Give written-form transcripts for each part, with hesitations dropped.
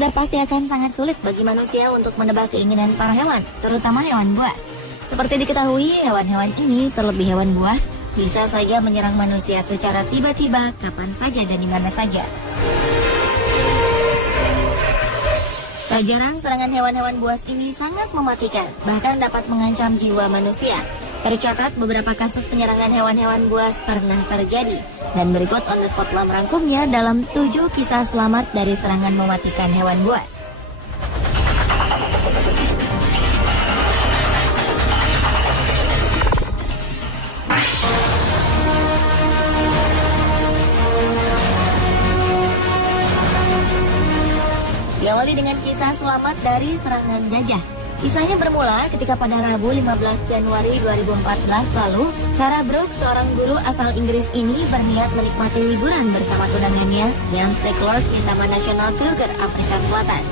sudah pasti akan sangat sulit bagi manusia untuk menebak keinginan para hewan, terutama hewan buas. Seperti diketahui, hewan-hewan ini, terlebih hewan buas, bisa saja menyerang manusia secara tiba-tiba, kapan saja dan di mana saja. Tak jarang serangan hewan-hewan buas ini sangat mematikan, bahkan dapat mengancam jiwa manusia. Tercatat beberapa kasus penyerangan hewan-hewan buas pernah terjadi. Dan berikut on the spot telah merangkumnya dalam 7 kisah selamat dari serangan mematikan hewan buas. Diawali dengan kisah selamat dari serangan gajah. Kisahnya bermula ketika pada Rabu 15 Januari 2014 lalu, Sarah Brooks, seorang guru asal Inggris ini berniat menikmati liburan bersama tunangannya yang Stekelord di Taman Nasional Kruger, Afrika Selatan.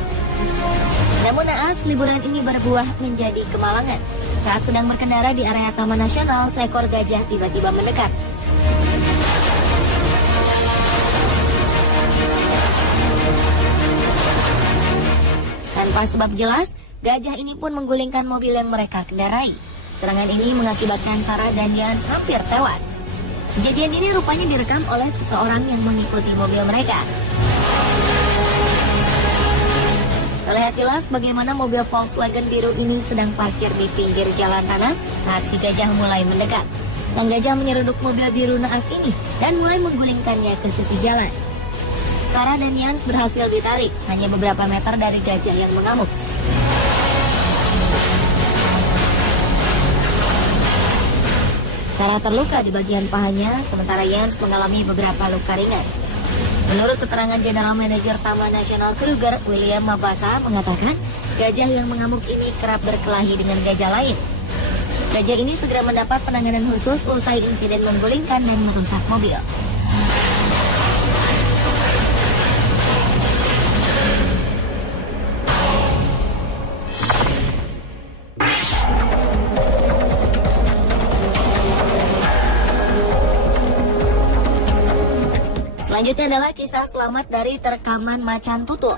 Namun naas, liburan ini berbuah menjadi kemalangan. Saat sedang berkendara di area Taman Nasional, seekor gajah tiba-tiba mendekat. Tanpa sebab jelas, gajah ini pun menggulingkan mobil yang mereka kendarai. Serangan ini mengakibatkan Sarah dan Jans hampir tewas. Kejadian ini rupanya direkam oleh seseorang yang mengikuti mobil mereka. Terlihat jelas bagaimana mobil Volkswagen biru ini sedang parkir di pinggir jalan tanah saat si gajah mulai mendekat. Sang gajah menyeruduk mobil biru naas ini dan mulai menggulingkannya ke sisi jalan. Sarah dan Jans berhasil ditarik hanya beberapa meter dari gajah yang mengamuk. Sarah terluka di bagian pahanya, sementara Jans mengalami beberapa luka ringan. Menurut keterangan General Manager Taman Nasional Kruger, William Mabasa mengatakan, gajah yang mengamuk ini kerap berkelahi dengan gajah lain. Gajah ini segera mendapat penanganan khusus usai insiden menggulingkan dan merusak mobil. Selanjutnya adalah kisah selamat dari terkaman macan tutul.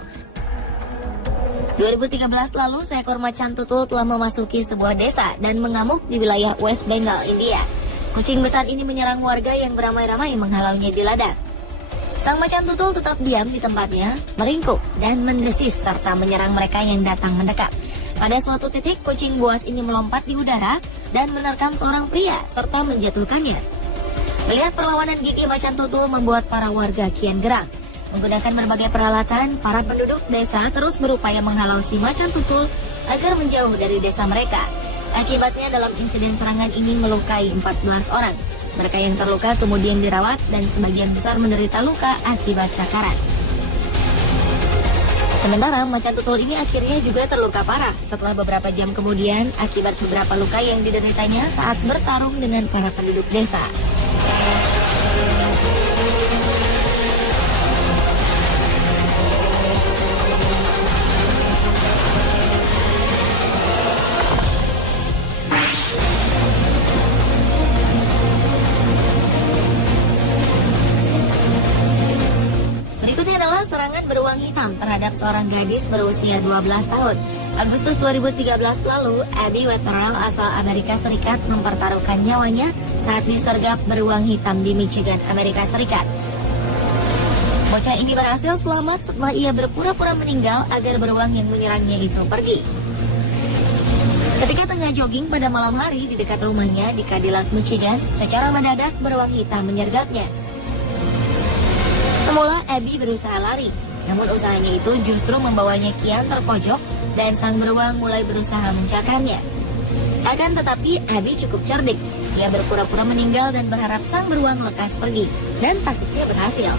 2013 lalu, seekor macan tutul telah memasuki sebuah desa dan mengamuk di wilayah West Bengal, India. Kucing besar ini menyerang warga yang beramai-ramai menghalaunya di ladang. Sang macan tutul tetap diam di tempatnya, meringkuk dan mendesis serta menyerang mereka yang datang mendekat. Pada suatu titik, kucing buas ini melompat di udara dan menerkam seorang pria serta menjatuhkannya. Melihat perlawanan gigi macan tutul membuat para warga kian gerang. Menggunakan berbagai peralatan, para penduduk desa terus berupaya menghalau si macan tutul agar menjauh dari desa mereka. Akibatnya dalam insiden serangan ini melukai 14 orang. Mereka yang terluka kemudian dirawat dan sebagian besar menderita luka akibat cakaran. Sementara macan tutul ini akhirnya juga terluka parah setelah beberapa jam kemudian akibat beberapa luka yang dideritanya saat bertarung dengan para penduduk desa. Berikutnya adalah serangan beruang hitam terhadap seorang gadis berusia 12 tahun. Agustus 2013 lalu, Abby Wetherell asal Amerika Serikat mempertaruhkan nyawanya saat disergap beruang hitam di Michigan, Amerika Serikat. Bocah ini berhasil selamat setelah ia berpura-pura meninggal agar beruang yang menyerangnya itu pergi. Ketika tengah jogging pada malam hari di dekat rumahnya di Cadillac, Michigan, secara mendadak beruang hitam menyergapnya. Semula Abby berusaha lari, namun usahanya itu justru membawanya kian terpojok dan sang beruang mulai berusaha mencakarnya. Akan tetapi Abby cukup cerdik. Ia berpura-pura meninggal dan berharap sang beruang lekas pergi, dan taktiknya berhasil.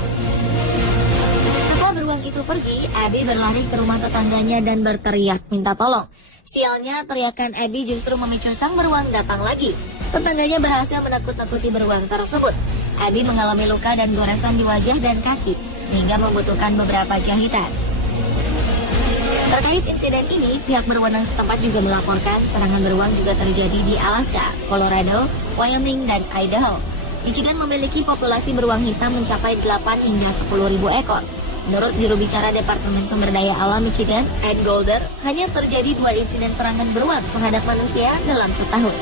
Setelah beruang itu pergi, Abby berlari ke rumah tetangganya dan berteriak minta tolong. Sialnya, teriakan Abby justru memicu sang beruang datang lagi. Tetangganya berhasil menakut-nakuti beruang tersebut. Abby mengalami luka dan goresan di wajah dan kaki, sehingga membutuhkan beberapa jahitan. Terkait insiden ini, pihak berwenang setempat juga melaporkan serangan beruang juga terjadi di Alaska, Colorado, Wyoming, dan Idaho. Michigan memiliki populasi beruang hitam mencapai 8 hingga 10.000 ekor. Menurut juru bicara Departemen Sumber Daya Alam Michigan, Ed Golder, hanya terjadi 2 insiden serangan beruang terhadap manusia dalam setahun.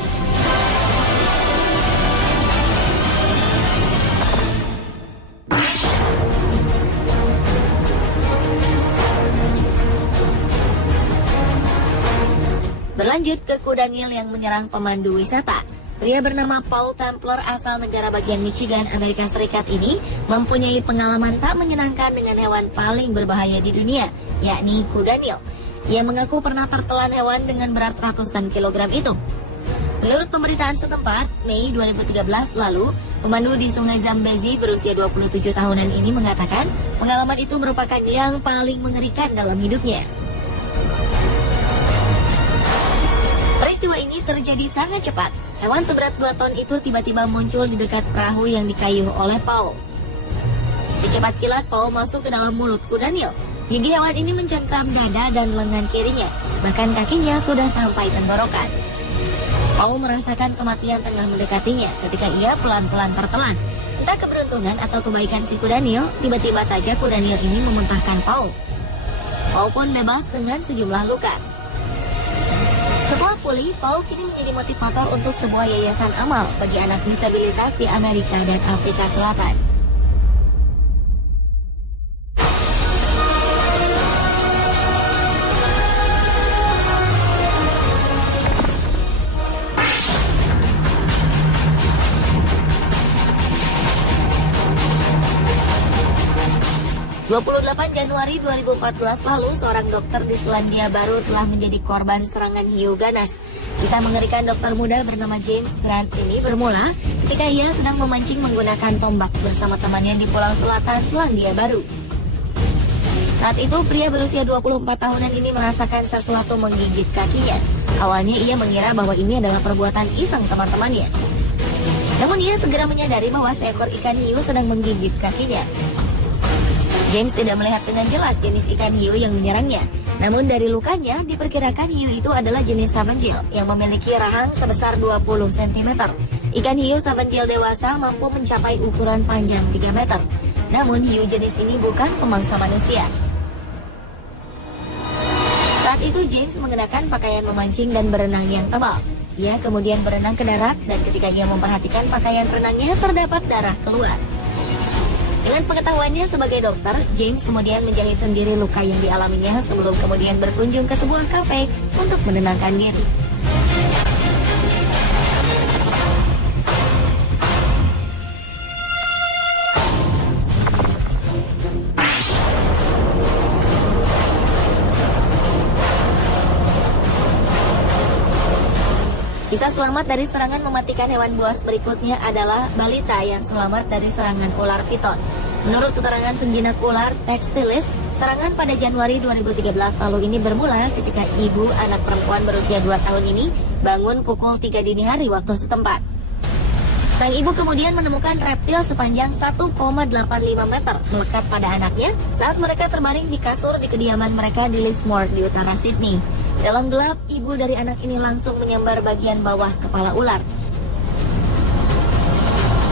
Berlanjut ke kuda Nil yang menyerang pemandu wisata. Pria bernama Paul Templer asal negara bagian Michigan, Amerika Serikat ini mempunyai pengalaman tak menyenangkan dengan hewan paling berbahaya di dunia, yakni kuda Nil. Ia mengaku pernah tertelan hewan dengan berat ratusan kilogram itu. Menurut pemberitaan setempat, Mei 2013 lalu, pemandu di Sungai Zambezi berusia 27 tahunan ini mengatakan pengalaman itu merupakan yang paling mengerikan dalam hidupnya. Peristiwa ini terjadi sangat cepat. Hewan seberat 2 ton itu tiba-tiba muncul di dekat perahu yang dikayuh oleh Paul. Secepat kilat, Paul masuk ke dalam mulut kuda Nil. Gigi hewan ini mencengkram dada dan lengan kirinya. Bahkan kakinya sudah sampai tenggorokan. Paul merasakan kematian tengah mendekatinya ketika ia pelan-pelan tertelan. Entah keberuntungan atau kebaikan si kuda Nil, tiba-tiba saja kuda Nil ini memuntahkan Paul. Paul pun bebas dengan sejumlah luka. Setelah pulih, Paul kini menjadi motivator untuk sebuah yayasan amal bagi anak disabilitas di Amerika dan Afrika Selatan. (28 Januari 2014 lalu, seorang dokter di Selandia Baru telah menjadi korban serangan hiu ganas. Kisah mengerikan dokter muda bernama James Grant ini bermula ketika ia sedang memancing menggunakan tombak bersama temannya di Pulau Selatan Selandia Baru. Saat itu, pria berusia 24 tahunan ini merasakan sesuatu menggigit kakinya. Awalnya ia mengira bahwa ini adalah perbuatan iseng teman-temannya. Namun ia segera menyadari bahwa seekor ikan hiu sedang menggigit kakinya. James tidak melihat dengan jelas jenis ikan hiu yang menyerangnya. Namun dari lukanya, diperkirakan hiu itu adalah jenis sabanjil yang memiliki rahang sebesar 20 cm. Ikan hiu sabanjil dewasa mampu mencapai ukuran panjang 3 meter. Namun hiu jenis ini bukan pemangsa manusia. Saat itu James mengenakan pakaian memancing dan berenang yang tebal. Ia kemudian berenang ke darat dan ketika ia memperhatikan pakaian renangnya terdapat darah keluar. Dengan pengetahuannya sebagai dokter, James kemudian menjahit sendiri luka yang dialaminya sebelum kemudian berkunjung ke sebuah kafe untuk menenangkan diri. Kisah selamat dari serangan mematikan hewan buas berikutnya adalah balita yang selamat dari serangan ular piton. Menurut keterangan penjinak ular Textilis, serangan pada Januari 2013 lalu ini bermula ketika ibu anak perempuan berusia 2 tahun ini bangun pukul 3 dini hari waktu setempat. Sang ibu kemudian menemukan reptil sepanjang 1,85 meter melekat pada anaknya saat mereka terbaring di kasur di kediaman mereka di Lismore di utara Sydney. Dalam gelap, ibu dari anak ini langsung menyambar bagian bawah kepala ular.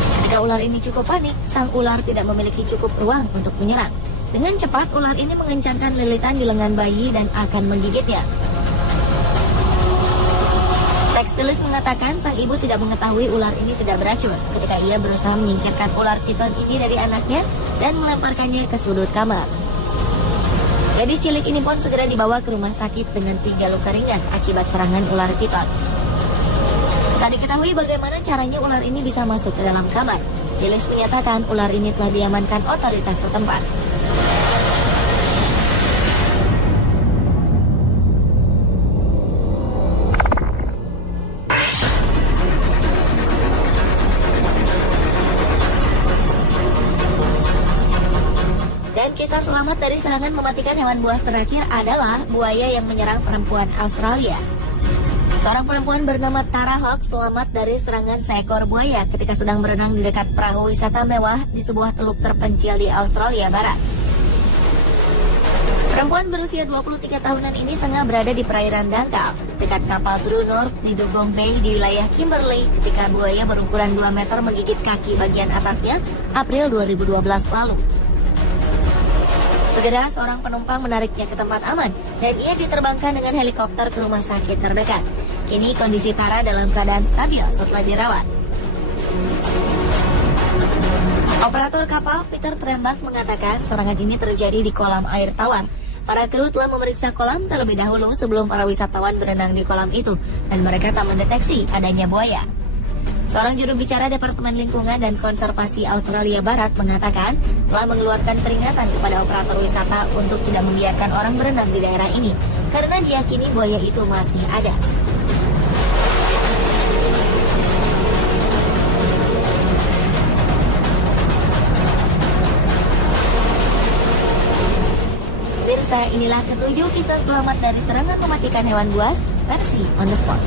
Ketika ular ini cukup panik, sang ular tidak memiliki cukup ruang untuk menyerang. Dengan cepat, ular ini mengencangkan lilitan di lengan bayi dan akan menggigitnya. Textilis mengatakan sang ibu tidak mengetahui ular ini tidak beracun ketika ia berusaha menyingkirkan ular piton ini dari anaknya dan melemparkannya ke sudut kamar. Gadis cilik ini pun segera dibawa ke rumah sakit dengan 3 luka ringan akibat serangan ular piton. Tak diketahui bagaimana caranya ular ini bisa masuk ke dalam kamar. Textilis menyatakan ular ini telah diamankan otoritas setempat. Dan kisah selamat dari serangan mematikan hewan buas terakhir adalah buaya yang menyerang perempuan Australia. Seorang perempuan bernama Tara Hawk selamat dari serangan seekor buaya ketika sedang berenang di dekat perahu wisata mewah di sebuah teluk terpencil di Australia Barat. Perempuan berusia 23 tahunan ini tengah berada di perairan dangkal dekat kapal True North di Dugong Bay di wilayah Kimberley ketika buaya berukuran 2 meter menggigit kaki bagian atasnya April 2012 lalu. Segera seorang penumpang menariknya ke tempat aman dan ia diterbangkan dengan helikopter ke rumah sakit terdekat. Kini kondisi Tara dalam keadaan stabil setelah dirawat. Operator kapal Peter Trembas mengatakan serangan ini terjadi di kolam air tawar. Para kru telah memeriksa kolam terlebih dahulu sebelum para wisatawan berenang di kolam itu dan mereka tak mendeteksi adanya buaya. Seorang juru bicara Departemen Lingkungan dan Konservasi Australia Barat mengatakan telah mengeluarkan peringatan kepada operator wisata untuk tidak membiarkan orang berenang di daerah ini karena diyakini buaya itu masih ada. Pemirsa, inilah ketujuh kisah selamat dari serangan mematikan hewan buas versi On The Spot.